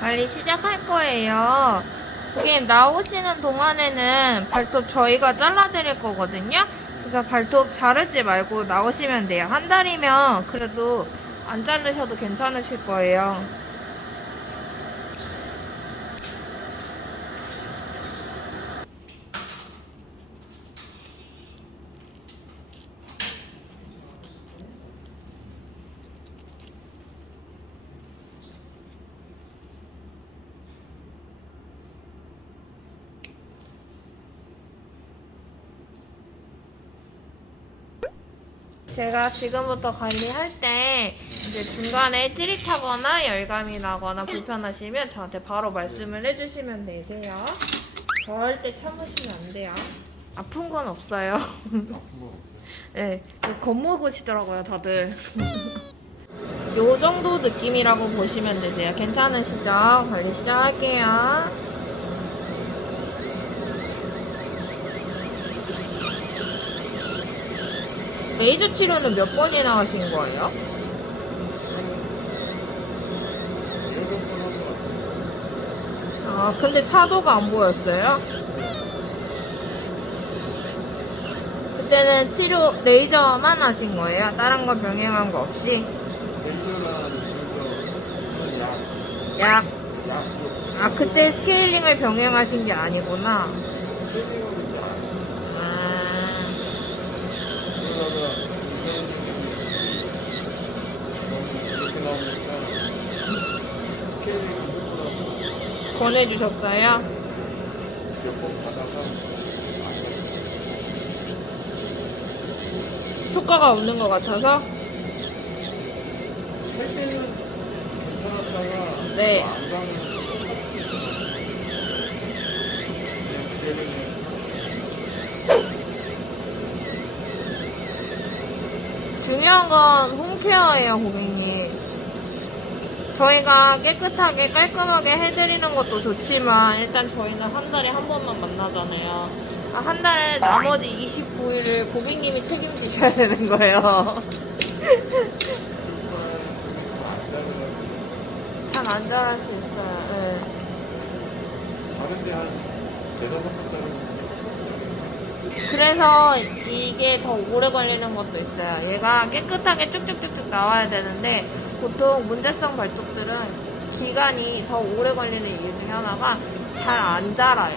관리 시작할 거예요. 고객님 나오시는 동안에는 발톱 저희가 잘라드릴 거거든요. 그래서 발톱 자르지 말고 나오시면 돼요. 한 달이면 그래도 안 자르셔도 괜찮으실 거예요. 제가 지금부터 관리할 때 이제 중간에 찌릿하거나 열감이 나거나 불편하시면 저한테 바로 말씀을 해주시면 되세요. 절대 참으시면 안 돼요. 아픈 건 없어요. 네, 겁먹으시더라고요 다들. 요 정도 느낌이라고 보시면 되세요. 괜찮으시죠? 관리 시작할게요. 레이저 치료는 몇 번이나 하신 거예요? 아, 근데 차도가 안 보였어요? 그때는 치료 레이저만 하신 거예요? 다른 거 병행한 거 없이? 약. 아, 그때 스케일링을 병행하신 게 아니구나. 권해주셨어요? 몇번 받아서 효과가 없는 것 같아서? 할 때는 괜찮았다가 네. 안 가면 중요한 건 홈케어예요, 고객님. 저희가 깨끗하게 깔끔하게 해드리는 것도 좋지만 일단 저희는 한 달에 한 번만 만나잖아요. 한 달에 나머지 29일을 고객님이 책임지셔야 되는 거예요. 잘 안 자랄 수 있어요. 네. 다른데 한 대다섯 번 자르면 그래서 이게 더 오래 걸리는 것도 있어요. 얘가 깨끗하게 쭉쭉쭉쭉 나와야 되는데 보통 문제성 발톱들은 기간이 더 오래 걸리는 이유 중에 하나가 잘 안 자라요.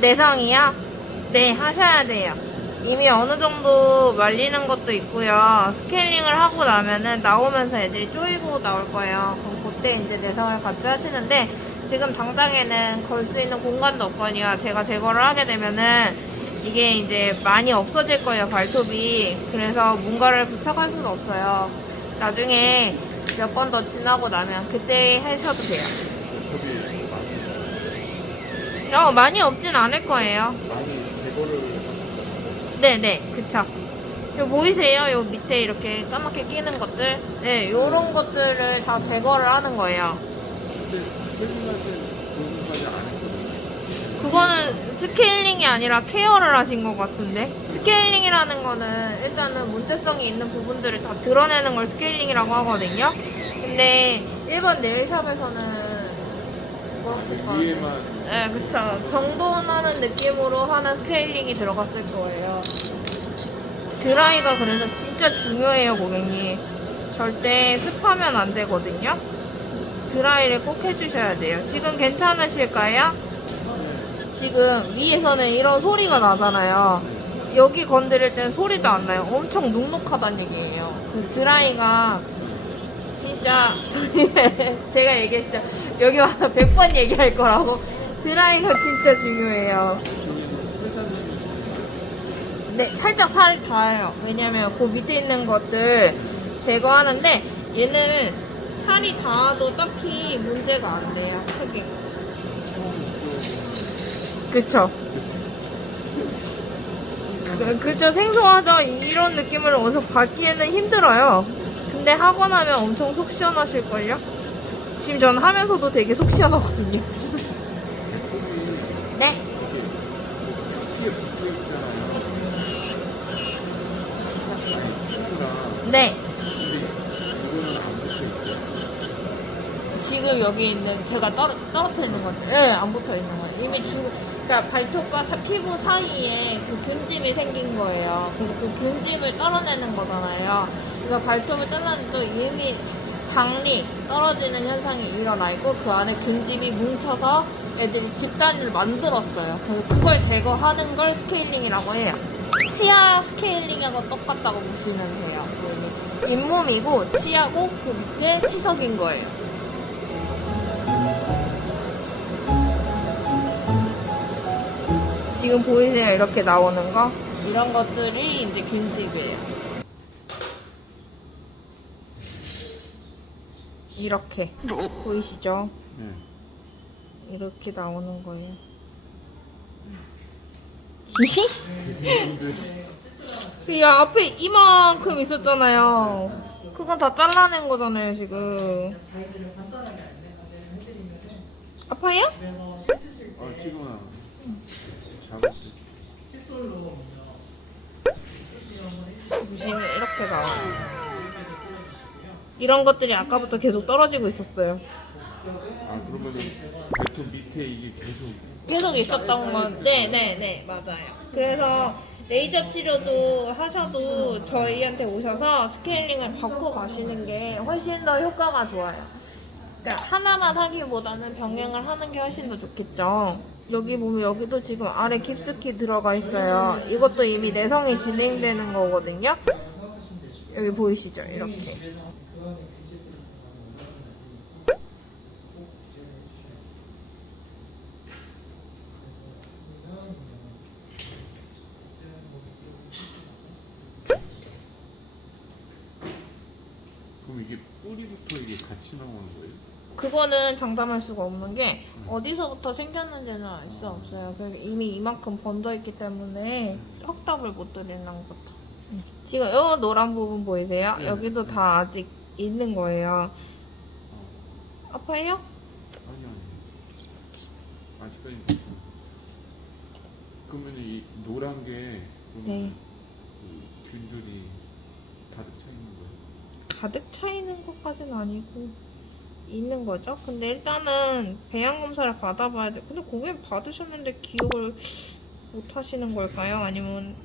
내성이요? 네, 하셔야 돼요. 이미 어느 정도 말리는 것도 있고요. 스케일링을 하고 나면은 나오면서 애들이 쪼이고 나올 거예요. 그럼 그때 이제 내성을 같이 하시는데 지금 당장에는 걸 수 있는 공간도 없거니와 제가 제거를 하게 되면은 이게 이제 많이 없어질 거예요, 발톱이. 그래서 뭔가를 부착할 수는 없어요. 나중에 몇 번 더 지나고 나면 그때 하셔도 돼요. 많이 없진 않을 거예요. 많이 제거를 네네, 그쵸. 요 보이세요? 요 밑에 이렇게 까맣게 끼는 것들? 네, 요런 것들을 다 제거를 하는 거예요. 근데 스케일링할 때 공부까지 안 했거든요. 그거는 스케일링이 아니라 케어를 하신 것 같은데? 스케일링이라는 거는 일단은 문제성이 있는 부분들을 다 드러내는 걸 스케일링이라고 하거든요? 근데 일반 네일샵에서는 위에만 네, 그쵸. 정돈하는 느낌으로 하는 스케일링이 들어갔을 거예요. 드라이가 그래서 진짜 중요해요, 고객님. 절대 습하면 안 되거든요. 드라이를 꼭 해주셔야 돼요. 지금 괜찮으실까요? 지금 위에서는 이런 소리가 나잖아요. 여기 건드릴 때는 소리도 안 나요. 엄청 눅눅하다는 얘기예요. 그 드라이가 진짜 제가 얘기했죠. 여기 와서 100번 얘기할 거라고. 드라이가 진짜 중요해요. 네, 살짝 살 닿아요. 왜냐면 그 밑에 있는 것들 제거하는데 얘는 살이 닿아도 딱히 문제가 안 돼요. 크게. 그쵸? 그죠, 생소하죠? 이런 느낌을 어디서 받기에는 힘들어요. 근데 하고 나면 엄청 속 시원하실걸요? 지금 전 하면서도 되게 속 시원하거든요. 네. 이게 붙어 있잖아요. 친구랑 네. 이거는 안 붙어 있어요. 지금 여기 있는 제가 떨어뜨려 있는 건데, 네, 안 붙어 있는 거예요. 이미 그러니까 발톱과 피부 사이에 그 균집이 생긴 거예요. 그래서 그 균집을 떨어내는 거잖아요. 그래서 발톱을 잘라내도 이미 당리 떨어지는 현상이 일어나 있고 그 안에 균집이 뭉쳐서 애들이 집단위를 만들었어요. 그래서 그걸 제거하는 걸 스케일링이라고 해요. 치아 스케일링하고 똑같다고 보시면 돼요. 잇몸이고 치아고 그게 치석인 거예요. 지금 보이세요? 이렇게 나오는 거? 이런 것들이 이제 균집이에요. 이렇게. 보이시죠? 네. 이렇게 나오는 거예요. 이 앞에 이만큼 있었잖아요. 그거 다 잘라낸 거잖아요, 지금. 아파요? 지금은 작업. 보시면 이렇게 나와요. 이런 것들이 아까부터 계속 떨어지고 있었어요. 그러면은 발톱 밑에 이게 계속 있었던 건, 네, 맞아요. 그래서 레이저 치료도 하셔도 저희한테 오셔서 스케일링을 받고 가시는 게 훨씬 더 효과가 좋아요. 그러니까 하나만 하기보다는 병행을 하는 게 훨씬 더 좋겠죠. 여기 보면 여기도 지금 아래 깊숙이 들어가 있어요. 이것도 이미 내성이 진행되는 거거든요. 여기 보이시죠? 이렇게. 그럼 이게 뿌리부터 이게 같이 나오는 거예요? 그거는 장담할 수가 없는 게 어디서부터 생겼는지는 알 수 없어요. 이미 이만큼 번져 있기 때문에 확답을 못 드리는 거죠. 지금 이 노란 부분 보이세요? 네. 여기도 다 아직 있는 거예요. 아파요? 아니요. 아직까지 괜찮아요. 그러면 이 노란 게 네. 그 균들이 가득 차 있는 거예요? 가득 차 있는 것까지는 아니고 있는 거죠. 근데 일단은 배양 검사를 받아봐야 돼. 근데 고객님 받으셨는데 기억을 못 하시는 걸까요? 아니면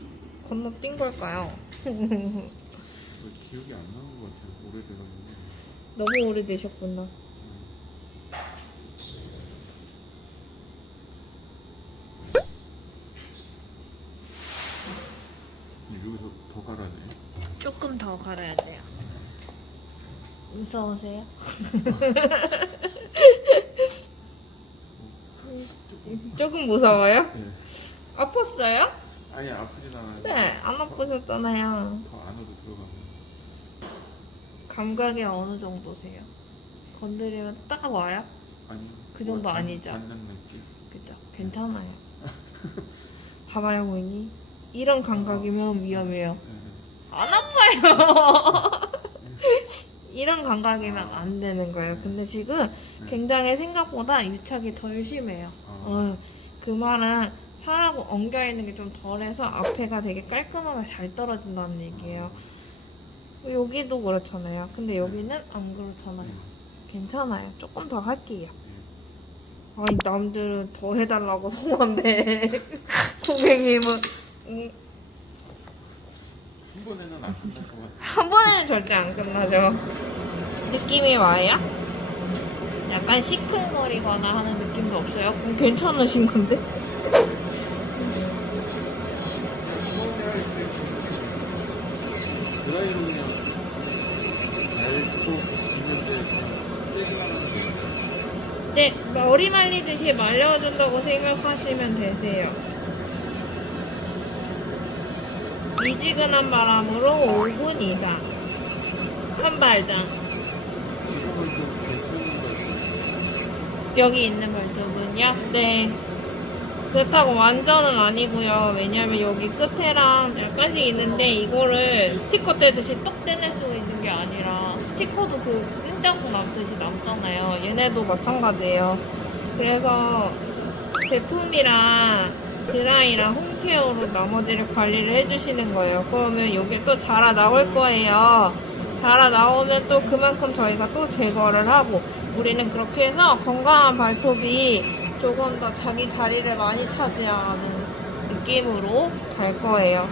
건너뛴 걸까요? 기억이 안 나는 것 같아요. 오래돼가지고. 너무 오래되셨구나. 여기서 더 갈아야 돼. 조금 더 갈아야 돼요. 무서우세요? 조금 무서워요? 네. 아팠어요? 아니 아프진 않아요. 네, 안 아프셨잖아요. 더 안으로 들어가면. 감각이 어느 정도세요? 건드리면 딱 와요? 아니. 그 정도 아니죠? 닿는 느낌. 그죠? 괜찮아요. 봐봐요, 고객님. 이런 감각이면 위험해요. 네. 안 아파요. 이런 감각이면 안 되는 거예요. 근데 지금 굉장히 생각보다 유착이 덜 심해요. 그 말은 살하고 엉겨있는 게 좀 덜해서 앞에가 되게 깔끔하게 잘 떨어진다는 얘기예요. 여기도 그렇잖아요. 근데 여기는 안 그렇잖아요. 괜찮아요. 조금 더 할게요. 아니, 남들은 더 해달라고 성한데 고객님은 한 번에는 안 끝날 것 같아요. 한 번에는 절대 안 끝나죠. 느낌이 와요? 약간 시큰거리거나 하는 느낌도 없어요? 그럼 괜찮으신 건데? 드라이로 그냥 얇고 있는데 세게 말하는 거예요. 네, 머리 말리듯이 말려준다고 생각하시면 되세요. 미지근한 바람으로 5분 이상. 한 발당. 이거는 좀 괜찮은 것 같아요. 여기 있는 발톱은요? 네. 그렇다고 완전은 아니고요. 왜냐면 여기 끝에랑 약간씩 있는데 이거를 스티커 떼듯이 똑 떼낼 수 있는 게 아니라 스티커도 그 찐자국 남듯이 남잖아요. 얘네도 마찬가지예요. 그래서 제품이랑 드라이랑 홈케어로 나머지를 관리를 해주시는 거예요. 그러면 여기 또 자라 나올 거예요. 자라 나오면 또 그만큼 저희가 또 제거를 하고 우리는 그렇게 해서 건강한 발톱이 조금 더 자기 자리를 많이 차지하는 느낌으로 갈 거예요.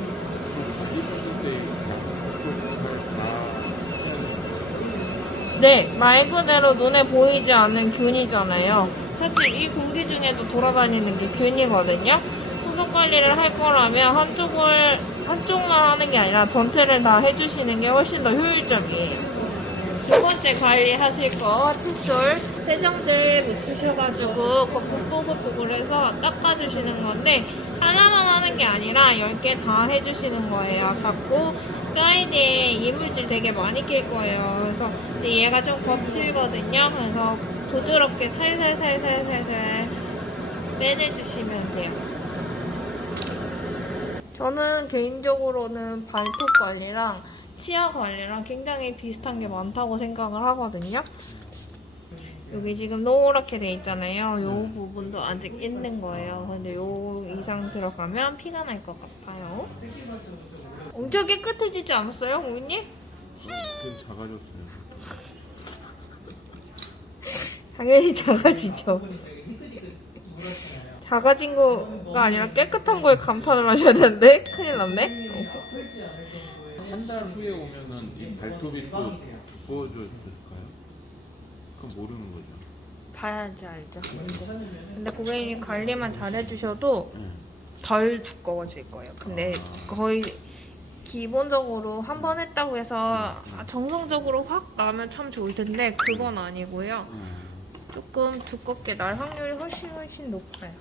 네, 말 그대로 눈에 보이지 않는 균이잖아요. 사실 이 공기 중에도 돌아다니는 게 균이거든요. 수속 관리를 할 거라면 한쪽만 하는 게 아니라 전체를 다 해주시는 게 훨씬 더 효율적이에요. 두 번째 관리하실 거 칫솔 세정제 묻히셔가지고 거품 뽀글뽀글해서 닦아주시는 건데 하나만 하는 게 아니라 10개 다 해주시는 거예요. 닦고 사이드에 이물질 되게 많이 낄 거예요. 그래서 근데 얘가 좀 거칠거든요. 그래서 부드럽게 살살살살살살 빼내주시면 돼요. 저는 개인적으로는 발톱 관리랑 치아 관리랑 굉장히 비슷한 게 많다고 생각을 하거든요. 여기 지금 노랗게 돼 있잖아요. 이 부분도 아직 있는 거예요. 근데 이 이상 들어가면 피가 날 것 같아요. 엄청 깨끗해지지 않았어요, 고객님? 좀 작아졌어요. 당연히 작아지죠. 작아진 거가 아니라 깨끗한 거에 감탄을 하셔야 되는데 큰일 났네. 한 달 후에 오면은 이 발톱이 또 부어졌을까요? 그건 모르는 거죠. 봐야지 알죠. 근데 고객님 관리만 잘 해주셔도 덜 두꺼워질 거예요. 근데 거의 기본적으로 한 번 했다고 해서 정성적으로 확 나면 참 좋을 텐데 그건 아니고요. 조금 두껍게 날 확률이 훨씬 높아요.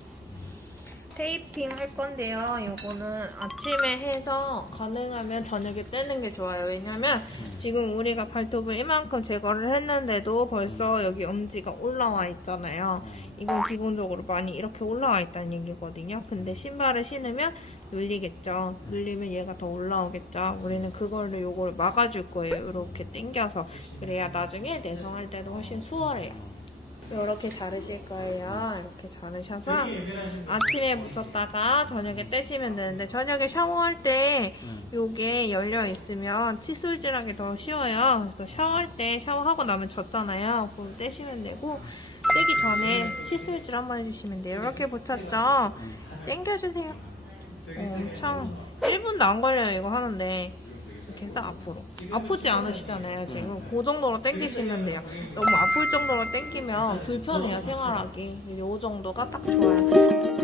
테이핑 할 건데요. 요거는 아침에 해서 가능하면 저녁에 떼는 게 좋아요. 왜냐면 지금 우리가 발톱을 이만큼 제거를 했는데도 벌써 여기 엄지가 올라와 있잖아요. 이건 기본적으로 많이 이렇게 올라와 있다는 얘기거든요. 근데 신발을 신으면 눌리겠죠. 눌리면 얘가 더 올라오겠죠. 우리는 그걸로 요거를 막아줄 거예요. 이렇게 당겨서. 그래야 나중에 내성할 때도 훨씬 수월해요. 이렇게 자르실 거예요. 이렇게 자르셔서 아침에 묻혔다가 저녁에 떼시면 되는데 저녁에 샤워할 때 요게 열려 있으면 칫솔질하기 더 쉬워요. 그래서 샤워할 때 샤워하고 나면 젖잖아요. 그거 떼시면 되고 떼기 전에 칫솔질 한번 해주시면 돼요. 이렇게 붙였죠? 당겨주세요. 엄청 1분도 안 걸려요. 이거 하는데 이렇게 해서 앞으로 아프지 않으시잖아요. 지금 그 정도로 당기시면 돼요. 너무 아플 정도로 당기면 불편해요. 생활하기. 이 정도가 딱 좋아요.